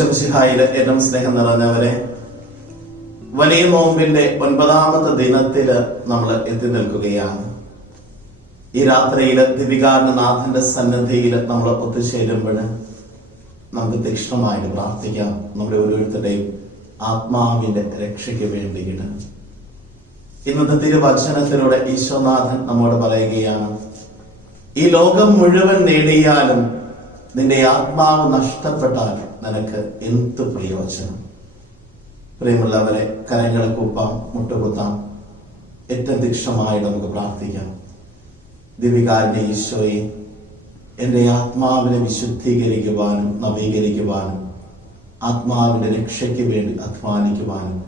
ഈശ്വംസിഹായിലെ ഏറ്റവും സ്നേഹം നിറഞ്ഞവരെ വലിയ നോമ്പിന്റെ ഒൻപതാമത്തെ ദിനത്തിൽ നമ്മൾ എത്തി നിൽക്കുകയാണ്. ഈ രാത്രിയിൽ ദിവികാരനാഥന്റെ സന്നദ്ധിയിൽ നമ്മൾ ഒത്തുചേരുമ്പോൾ നമുക്ക് തീക്ഷ്ണമായിട്ട് പ്രാർത്ഥിക്കാം. നമ്മുടെ ഓരോരുത്തരുടെയും ആത്മാവിന്റെ രക്ഷയ്ക്ക് വേണ്ടിയിട്ട്. ഇന്നത്തെ തിരുവചനത്തിലൂടെ ഈശ്വനാഥൻ നമ്മോട് പറയുകയാണ് ഈ ലോകം മുഴുവൻ നേടിയാലും നിന്റെ ആത്മാവ് നഷ്ടപ്പെട്ടാൽ നിനക്ക് എന്ത് പ്രയോജനം? പ്രിയമുള്ളവരെ കരങ്ങളെ കുപ്പാം മുട്ടുകുത്താം. ഏറ്റവും ദീക്ഷമായി നമുക്ക് പ്രാർത്ഥിക്കാം. ദിവികാരന്റെ ഈശോയെ എന്റെ ആത്മാവിനെ വിശുദ്ധീകരിക്കുവാനും നവീകരിക്കുവാനും ആത്മാവിന്റെ രക്ഷയ്ക്ക് വേണ്ടി അധ്വാനിക്കുവാനും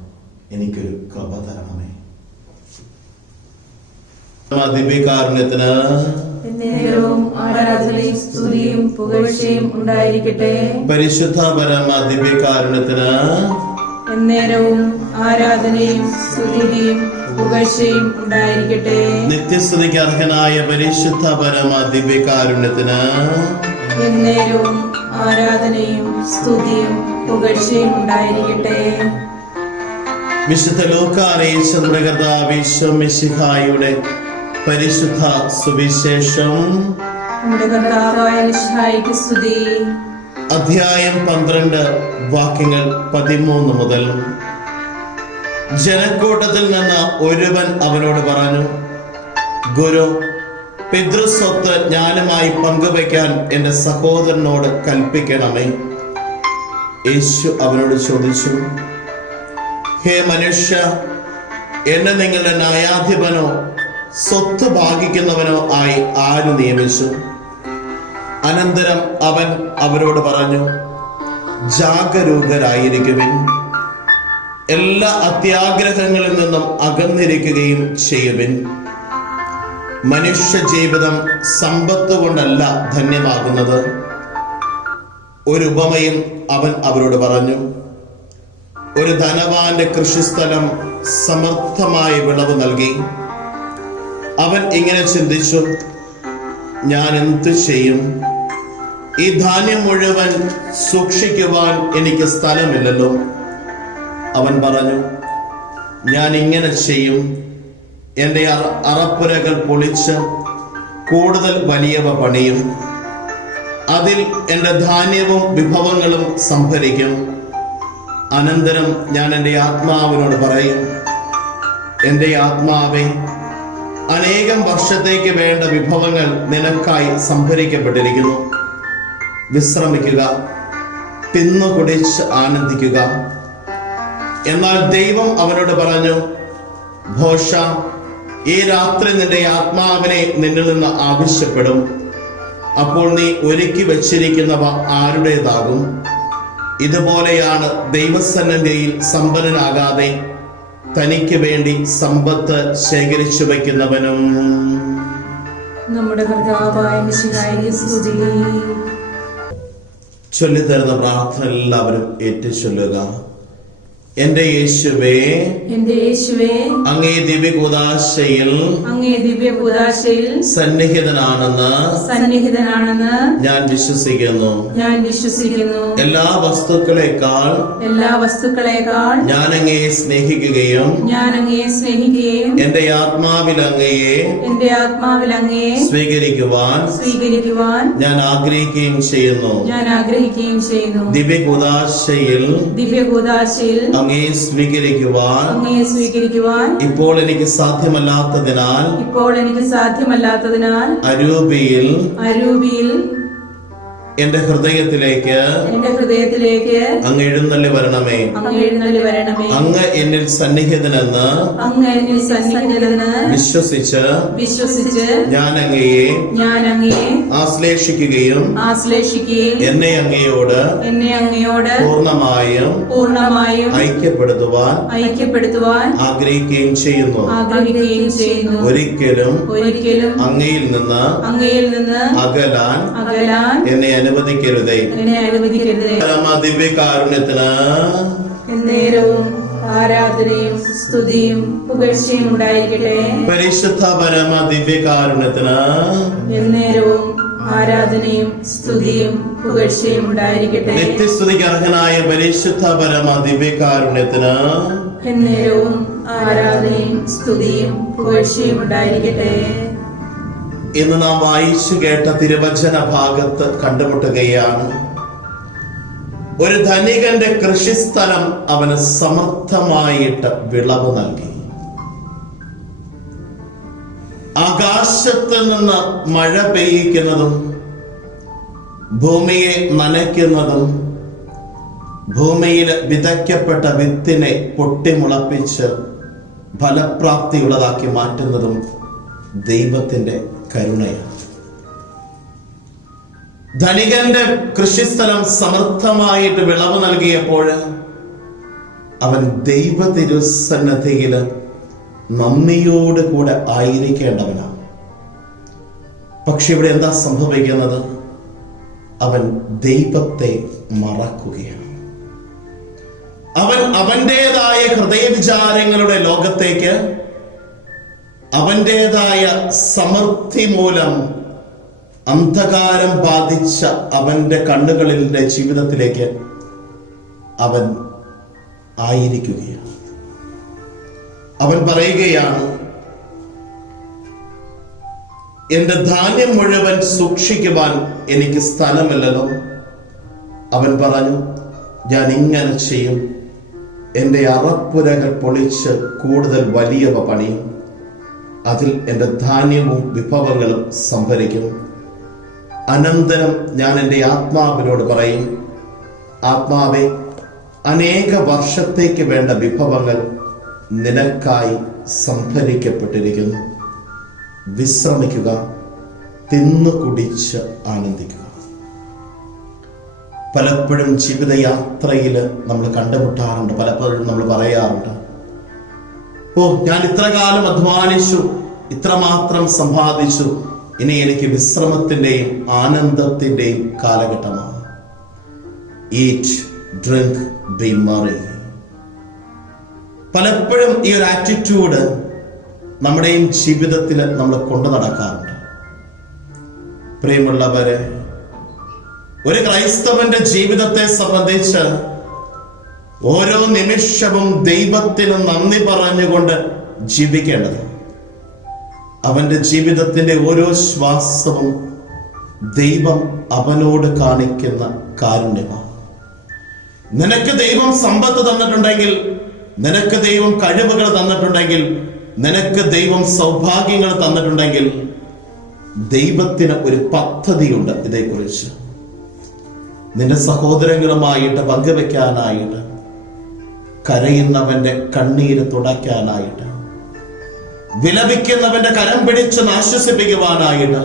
എനിക്കൊരു കൃപ തരണമേ. ദിവ്യകാരുണ്യത്തിന് എന്നേരവും ആരാധനയും സ്തുതിയും പുകഴ്ചയും ഉണ്ടായിരിക്കട്ടെ. പരിശുദ്ധ പരമ ദിവ്യകാരുണ്യത്തിന് എന്നേരവും ആരാധനയും സ്തുതിയും പുകഴ്ചയും ഉണ്ടായിരിക്കട്ടെ. നിത്യസ്തുതിക്ക് അർഹനായ പരിശുദ്ധ പരമ ദിവ്യകാരുണ്യത്തിന് എന്നേരവും ആരാധനയും സ്തുതിയും പുകഴ്ചയും ഉണ്ടായിരിക്കട്ടെ. വിശുദ്ധ നമ്മുടെ കർത്താവ് വിശ്വമിശിഹായുടെ മിശിഹായുടെ പരിശുദ്ധ സുവിശേഷം. അധ്യായം പന്ത്രണ്ട് വാക്യങ്ങൾ പതിമൂന്ന് മുതൽ. ജനക്കൂട്ടത്തിൽ നിന്ന് ഒരുവൻ അവനോട് പറഞ്ഞു ഗുരു പിതൃസ്വത്ത് ഞാനുമായി പങ്കുവയ്ക്കാൻ എന്റെ സഹോദരനോട് കൽപ്പിക്കണമേ. യേശു അവനോട് ചോദിച്ചു ഹേ മനുഷ്യ എന്നെ നിങ്ങളുടെ ന്യായാധിപനോ സ്വത്ത് ഭാഗിക്കുന്നവനോ ആയി ആര് നിയമിച്ചു? അനന്തരം അവൻ അവരോട് പറഞ്ഞു ജാഗരൂകരായിരിക്കുവിൻ. എല്ലാ അത്യാഗ്രഹങ്ങളിൽ നിന്നും അകന്നിരിക്കുകയും ചെയ്യുവിൻ. മനുഷ്യ ജീവിതം സമ്പത്ത് കൊണ്ടല്ല ധന്യമാകുന്നത്. ഒരു ഉപമയും അവൻ അവരോട് പറഞ്ഞു ഒരു ധനവാന്റെ കൃഷിസ്ഥലം സമർത്ഥമായ വിളവ് നൽകി. അവൻ ഇങ്ങനെ ചിന്തിച്ചു ഞാൻ എന്ത് ചെയ്യും? ഈ ധാന്യം മുഴുവൻ സൂക്ഷിക്കുവാൻ എനിക്ക് സ്ഥലമില്ലല്ലോ. അവൻ പറഞ്ഞു ഞാൻ ഇങ്ങനെ ചെയ്യും. എന്റെ അറ- അറപ്പുരകൾ പൊളിച്ച് കൂടുതൽ വലിയവ പണിയും. അതിൽ എന്റെ ധാന്യവും വിഭവങ്ങളും സംഭരിക്കും. അനന്തരം ഞാൻ എന്റെ ആത്മാവിനോട് പറയും എന്റെ ആത്മാവേ അനേകം വർഷത്തേക്ക് വേണ്ട വിഭവങ്ങൾ നിനക്കായി സംഭരിക്കപ്പെട്ടിരിക്കുന്നു. വിശ്രമിക്കുക തിന്നു കുടിച്ച് ആനന്ദിക്കുക. എന്നാൽ ദൈവം അവനോട് പറഞ്ഞു ഭോഷ ഈ രാത്രി നിന്റെ ആത്മാവിനെ നിന്നിൽ നിന്ന് ആവശ്യപ്പെടും. അപ്പോൾ നീ ഒരുക്കി വച്ചിരിക്കുന്നവ ആരുടേതാകും? ഇതുപോലെയാണ് ദൈവസന്നദ്ധയിൽ സമ്പന്നനാകാതെ തനിക്ക് വേണ്ടി സമ്പത്ത് ശേഖരിച്ചു വയ്ക്കുന്നവനും. നമ്മുടെ കർത്താവായ ചൊല്ലിത്തരുന്ന പ്രാർത്ഥന എല്ലാവരും ഏറ്റുചൊല്ലുക. എന്റെ യേശുവേ എന്റെ യേശുവേ അങ്ങേ ദിവ്യകൂദാശയിൽ അങ്ങേ ദിവ്യകൂദാശയിൽ സന്നിഹിതനാണെന്ന് സന്നിഹിതനാണെന്ന് ഞാൻ വിശ്വസിക്കുന്നു. ഞാൻ വിശ്വസിക്കുന്നു. എല്ലാ വസ്തുക്കളെക്കാൾ എല്ലാ വസ്തുക്കളെക്കാൾ ഞാൻ അങ്ങയെ സ്നേഹിക്കുകയും ഞാൻ അങ്ങയെ സ്നേഹിക്കുകയും എന്റെ ആത്മാവിൽ അങ്ങയെ എന്റെ ആത്മാവിൽ അങ്ങയെ സ്വീകരിക്കുവാൻ സ്വീകരിക്കുവാൻ ഞാൻ ആഗ്രഹിക്കുകയും ചെയ്യുന്നു. ഞാൻ ആഗ്രഹിക്കുകയും ചെയ്യുന്നു. ദിവ്യകൂദാശയിൽ ദിവ്യകൂതാശയിൽ അങ്ങയെ സ്വീകരിക്കുവാൻ അങ്ങയെ സ്വീകരിക്കുവാൻ ഇപ്പോൾ എനിക്ക് സാധ്യമല്ലാത്തതിനാൽ ഇപ്പോൾ എനിക്ക് സാധ്യമല്ലാത്തതിനാൽ അരൂപിയിൽ അരൂപിയിൽ എന്റെ ഹൃദയത്തിലേക്ക് എന്റെ ഹൃദയത്തിലേക്ക് അങ്ങ് എഴുന്നള്ളി വരണമേ. അങ്ങ് എഴുന്നള്ളി വരണമേ. അങ്ങ് എന്നിൽ സന്നിഹിതനെന്ന് അങ്ങ് എന്നിൽ സന്നിഹിതനെന്ന് വിശ്വസിച്ച് വിശ്വസിച്ച് ഞാൻ അങ്ങയെ ഞാൻ അങ്ങയെ ആശ്ലേഷിക്കുകയും ആശ്ലേഷിക്കുകയും എന്നെ അങ്ങയോട് എന്നെ അങ്ങയോട് പൂർണമായും പൂർണമായും ഐക്യപ്പെടുത്തുവാൻ ഐക്യപ്പെടുത്തുവാൻ ആഗ്രഹിക്കുകയും ചെയ്യുന്നു. ആഗ്രഹിക്കുകയും ചെയ്യുന്നു. ഒരിക്കലും ഒരിക്കലും അങ്ങയിൽ നിന്ന് അങ്ങയിൽ നിന്ന് അകലാൻ അകലാൻ എന്നെ അനുവദിക്കരുതേ. ദിവ്യകാരുണ്യത്തിന് എന്നേരവും ആരാധനയും സ്തുതിയും പുകഴ്ചയും ഉണ്ടായിരിക്കട്ടെ. പരിശുദ്ധ പരമ ദിവ്യകാരുണ്യത്തിന് എന്നേരവും ആരാധനയും സ്തുതിയും പുകഴ്ചയും ഉണ്ടായിരിക്കട്ടെ. നിത്യസ്തുതിക്ക് അർഹനായ പരിശുദ്ധ പരമ ദിവ്യകാരുണ്യത്തിന് എന്നേരവും ആരാധനയും സ്തുതിയും പുകഴ്ചയും ഉണ്ടായിരിക്കട്ടെ. ഇന്ന് നാം വായിച്ചു കേട്ട തിരുവചന ഭാഗത്ത് കണ്ടുമുട്ടുകയാണ്. ഒരു ധനികന്റെ കൃഷിസ്ഥലം അവന് സമർത്ഥമായിട്ട് വിളവ് നൽകി. ആകാശത്ത് നിന്ന് മഴ പെയ്യിക്കുന്നതും ഭൂമിയെ നനയ്ക്കുന്നതും ഭൂമിയിൽ വിതയ്ക്കപ്പെട്ട വിത്തിനെ പൊട്ടിമുളപ്പിച്ച് ഫലപ്രാപ്തിയുള്ളതാക്കി മാറ്റുന്നതും ദൈവത്തിന്റെ കരുണയാണ്. ധനികന്റെ കൃഷിസ്ഥലം സമർത്ഥമായിട്ട് വിളവ് നൽകിയപ്പോൾ അവൻ ദൈവ തിരുസന്നധിയിൽ നന്ദിയോട് കൂടെ ആയിരിക്കേണ്ടവനാണ്. പക്ഷെ ഇവിടെ എന്താ സംഭവിക്കുന്നത്? അവൻ ദൈവത്തെ മറക്കുകയാണ്. അവൻ അവന്റെതായ ഹൃദയവിചാരങ്ങളുടെ ലോകത്തേക്ക് അവന്റെതായ സമൃദ്ധി മൂലം അന്ധകാരം ബാധിച്ച അവന്റെ കണ്ണുകളിലെ ജീവിതത്തിലേക്ക് അവൻ ആയിരിക്കുകയാണ്. അവൻ പറയുകയാണ് എന്റെ ധാന്യം മുഴുവൻ സൂക്ഷിക്കുവാൻ എനിക്ക് സ്ഥലമില്ലല്ലോ. അവൻ പറഞ്ഞു ഞാൻ ഇങ്ങനെ ചെയ്യും. എന്റെ അറപ്പുരകൾ പൊളിച്ച് കൂടുതൽ വലിയവ പണിയും. അതിൽ എന്റെ ധാന്യവും വിഭവങ്ങളും സംഭരിക്കും. അനന്തരം ഞാൻ എന്റെ ആത്മാവിനോട് പറയും ആത്മാവെ അനേക വർഷത്തേക്ക് വേണ്ട വിഭവങ്ങൾ നിനക്കായി സംഭരിക്കപ്പെട്ടിരിക്കുന്നു. വിശ്രമിക്കുക തിന്നു കുടിച്ച് ആനന്ദിക്കുക. പലപ്പോഴും ജീവിതയാത്രയിൽ നമ്മൾ കണ്ടുമുട്ടാറുണ്ട് പലപ്പോഴും നമ്മൾ പറയാറുണ്ട് ഓ ഞാൻ ഇത്ര കാലം അധ്വാനിച്ചു ഇത്രമാത്രം സമ്പാദിച്ചു. ഇനി എനിക്ക് വിശ്രമത്തിന്റെയും ആനന്ദത്തിന്റെയും കാലഘട്ടമാണ്. ഈറ്റ് ഡ്രിങ്ക് പലപ്പോഴും ഈ ഒരു ആറ്റിറ്റ്യൂഡ് നമ്മുടെയും ജീവിതത്തിൽ നമ്മൾ കൊണ്ടു നടക്കാറുണ്ട്. പ്രിയമുള്ളവരെ ഒരു ക്രൈസ്തവന്റെ ജീവിതത്തെ സംബന്ധിച്ച് ഓരോ നിമിഷവും ദൈവത്തിന് നന്ദി പറഞ്ഞുകൊണ്ട് ജീവിക്കേണ്ടത്. അവന്റെ ജീവിതത്തിന്റെ ഓരോ ശ്വാസവും ദൈവം അവനോട് കാണിക്കുന്ന കാരുണ്യമാണ്. നിനക്ക് ദൈവം സമ്പത്ത് തന്നിട്ടുണ്ടെങ്കിൽ നിനക്ക് ദൈവം കഴിവുകൾ തന്നിട്ടുണ്ടെങ്കിൽ നിനക്ക് ദൈവം സൗഭാഗ്യങ്ങൾ തന്നിട്ടുണ്ടെങ്കിൽ ദൈവത്തിന് ഒരു പദ്ധതിയുണ്ട് ഇതേക്കുറിച്ച്. നിന്റെ സഹോദരങ്ങളുമായിട്ട് പങ്കുവെക്കാനായിട്ട് കരയുന്നവന്റെ കണ്ണീര് തുടയ്ക്കാനായിട്ട്. വിലപിക്കുന്നവന്റെ കരം പിടിച്ച് ആശ്വസിപ്പിക്കുവാനായിട്ട്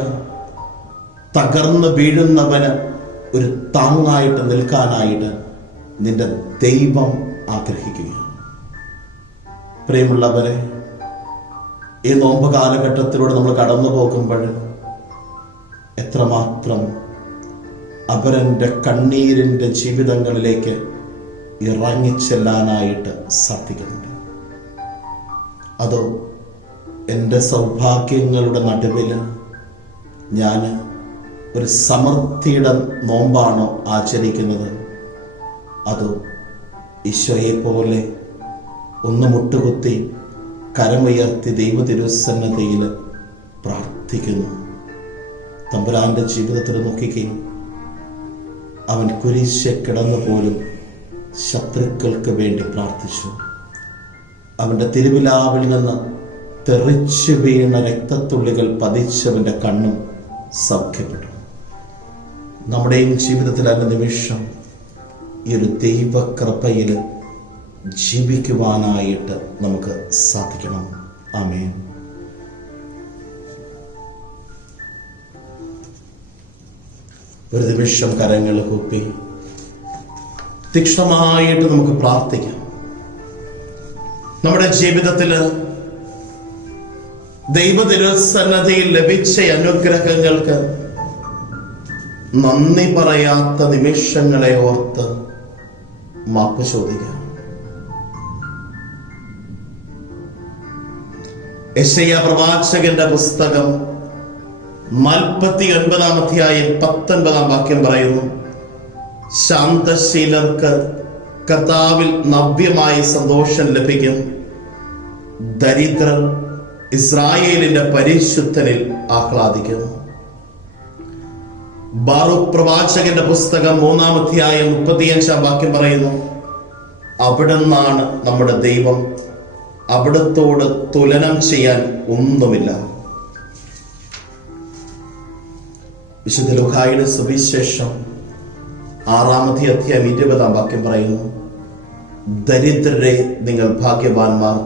തകർന്നു വീഴുന്നവന് ഒരു താങ്ങായിട്ട് നിൽക്കാനായിട്ട് നിന്റെ ദൈവം ആഗ്രഹിക്കുകയാണ്. പ്രിയമുള്ളവരെ ഈ നോമ്പ് കാലഘട്ടത്തിലൂടെ നമ്മൾ കടന്നു പോകുമ്പോൾ എത്രമാത്രം അവരന്റെ കണ്ണീരിന്റെ ജീവിതങ്ങളിലേക്ക് ഇറങ്ങിച്ചെല്ലാനായിട്ട് സാധിക്കുന്നുണ്ട്. അതോ എന്റെ സൗഭാഗ്യങ്ങളുടെ നടുവിൽ ഞാൻ ഒരു സമൃദ്ധിയുടെ നോമ്പാണോ ആചരിക്കുന്നത്? അതോ ഈശോയെ പോലെ ഒന്ന് മുട്ടുകുത്തി കരമുയർത്തി ദൈവ തിരുസന്നതയിൽ പ്രാർത്ഥിക്കുന്നു. തമ്പുരാന്റെ ജീവിതത്തിൽ നോക്കിക്കുകയും അവൻ കുരിശ കിടന്നു പോലും ശത്രുക്കൾക്ക് വേണ്ടി പ്രാർത്ഥിച്ചു. അവന്റെ തിരുവിലാവിൽ നിന്ന് തെറിച്ചു വീണ രക്തത്തുള്ളികൾ പതിച്ചവന്റെ കണ്ണും സൗഖ്യപ്പെട്ടു. നമ്മുടെയും ജീവിതത്തിൽ അല്ല നിമിഷം ഈ ഒരു ദൈവകൃപയിൽ ജീവിക്കുവാനായിട്ട് നമുക്ക് സാധിക്കണം. ആമേൻ. ഒരു നിമിഷം കരങ്ങൾ കൂപ്പി. തീക്ഷ്ണമായിട്ട് നമുക്ക് പ്രാർത്ഥിക്കാം. നമ്മുടെ ജീവിതത്തിൽ ദൈവ തിരുസന്നതയിൽ ലഭിച്ച അനുഗ്രഹങ്ങൾക്ക് നന്ദി പറയാത്ത നിമിഷങ്ങളെ ഓർത്ത് മാപ്പ് ചോദിക്കാം. യശയ്യ പ്രവാചകന്റെ പുസ്തകം നാൽപ്പത്തി ഒൻപതാം അധ്യായം പത്തൊൻപതാം വാക്യം പറയുന്നു. ശാന്തശീലർക്ക് കർത്താവിൽ നവ്യമായി സന്തോഷം ലഭിക്കും. ദരിദ്രർ ഇസ്രായേലിന്റെ പരിശുദ്ധനിൽ ആഹ്ലാദിക്കും. ബാറൂഖ് പ്രവാചകന്റെ പുസ്തകം മൂന്നാം അധ്യായം മുപ്പത്തിയഞ്ചാം വാക്യം പറയുന്നു അവിടുന്നാണ് നമ്മുടെ ദൈവം. അവിടത്തോട് തുലനം ചെയ്യാൻ ഒന്നുമില്ല. വിശുദ്ധ ലുഹായുടെ സുവിശേഷം ആറാമത്തെ അധ്യായം ഇരുപതാം വാക്യം പറയുന്നു ദരിദ്രരെ നിങ്ങൾ ഭാഗ്യവാന്മാർ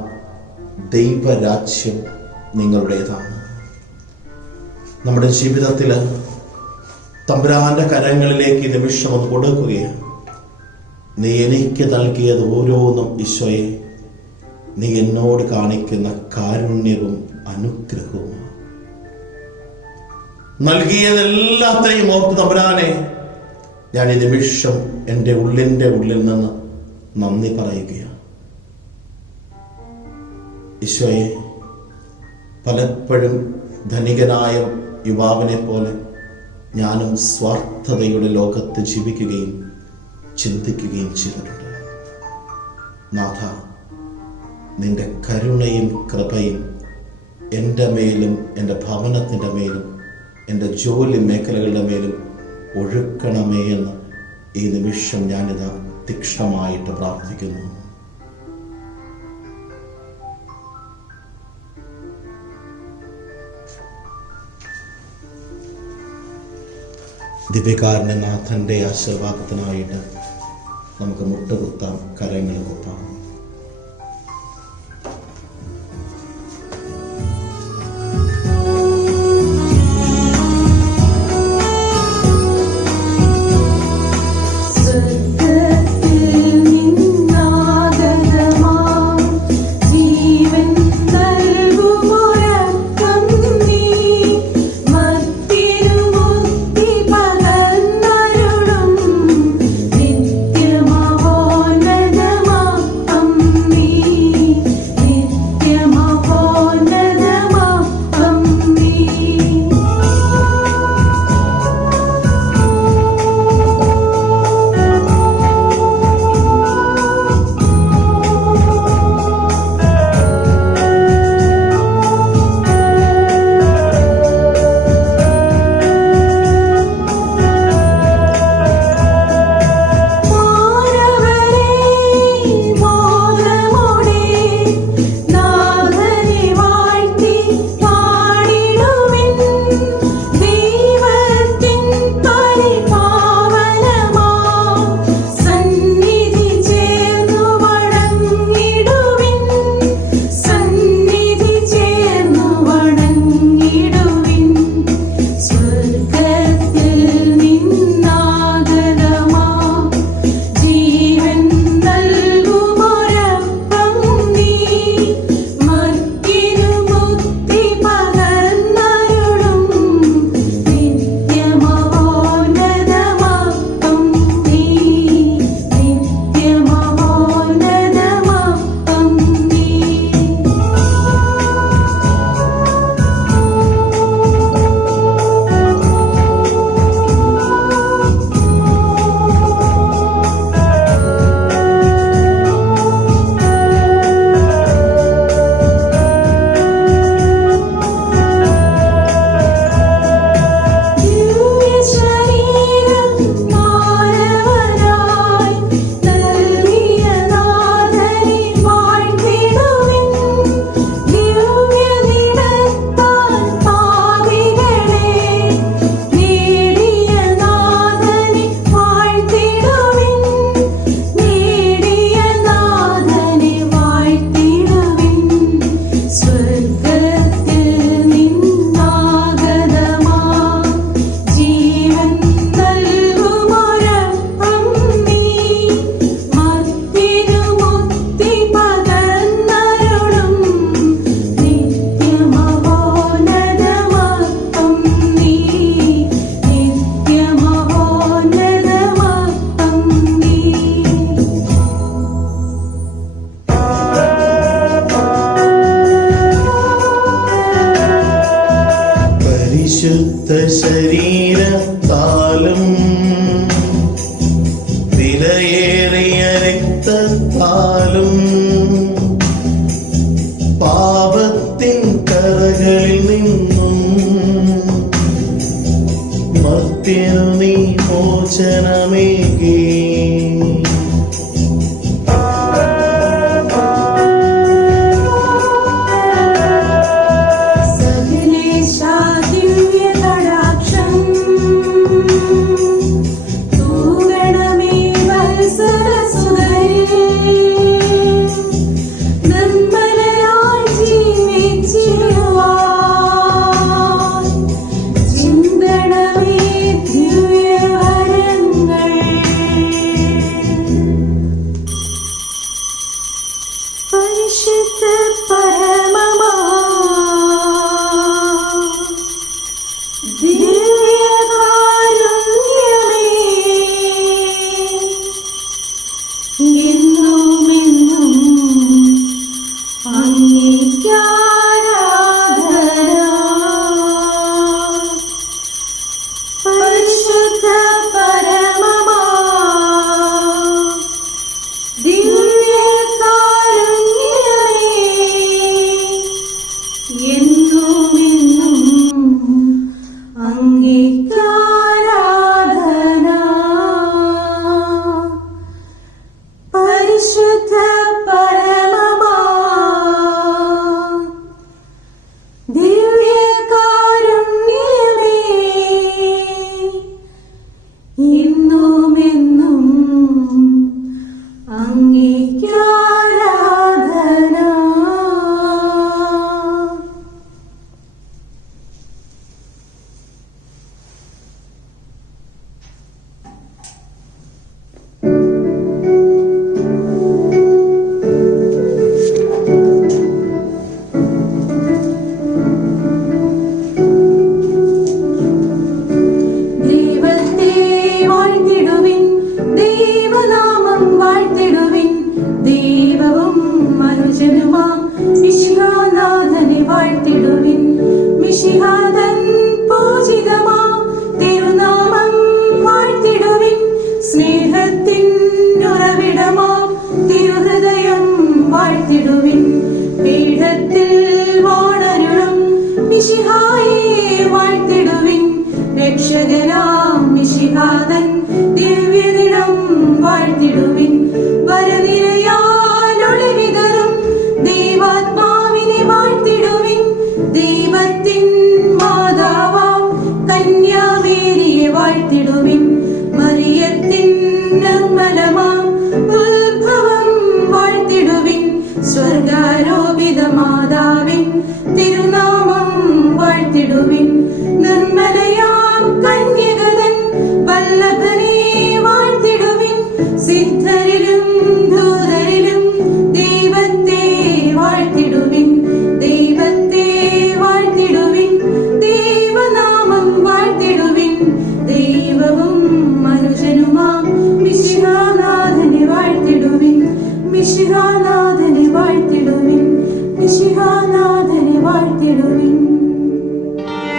ദൈവരാജ്യം നിങ്ങളുടേതാണ്. നമ്മുടെ ജീവിതത്തിൽ തമ്പുരാന്റെ കരങ്ങളിലേക്ക് നിമിഷം ഒന്ന് കൊടുക്കുകയാണ് നീ എനിക്ക് നൽകിയത് ഓരോന്നും ഈശോയെ നീ എന്നോട് കാണിക്കുന്ന കാരുണ്യവും അനുഗ്രഹവും നൽകിയതെല്ലാത്തെയും ഓർത്ത് തമ്പുരാനെ ഞാൻ ഈ നിമിഷം എന്റെ ഉള്ളിന്റെ ഉള്ളിൽ നിന്ന് നന്ദി പറയുകയാണ്. ഈശോയെ പലപ്പോഴും ധനികനായ യുവാവിനെ പോലെ ഞാനും സ്വാർത്ഥതയുടെ ലോകത്ത് ജീവിക്കുകയും ചിന്തിക്കുകയും ചെയ്തിട്ടുണ്ട്. നാഥ നിന്റെ കരുണയും കൃപയും എന്റെ മേലും എന്റെ ഭവനത്തിന്റെ മേലും എന്റെ ജോലി മേഖലകളുടെ മേലും ഒഴുക്കണമേ എന്ന് ഈ നിമിഷം ഞാനിത് തീക്ഷണമായിട്ട് പ്രാർത്ഥിക്കുന്നു. ദിവ്യകാരണനാഥന്റെ ആശീർവാദത്തിനായിട്ട് നമുക്ക് മുട്ടുകുത്താം കരങ്ങൾ കുത്താം. ശരീരത്താലും വിലയേറിയ രക്തത്താലും പാപത്തിൻ കരകളിൽ നിന്നും മർത്യനു നീ മോചനമേകി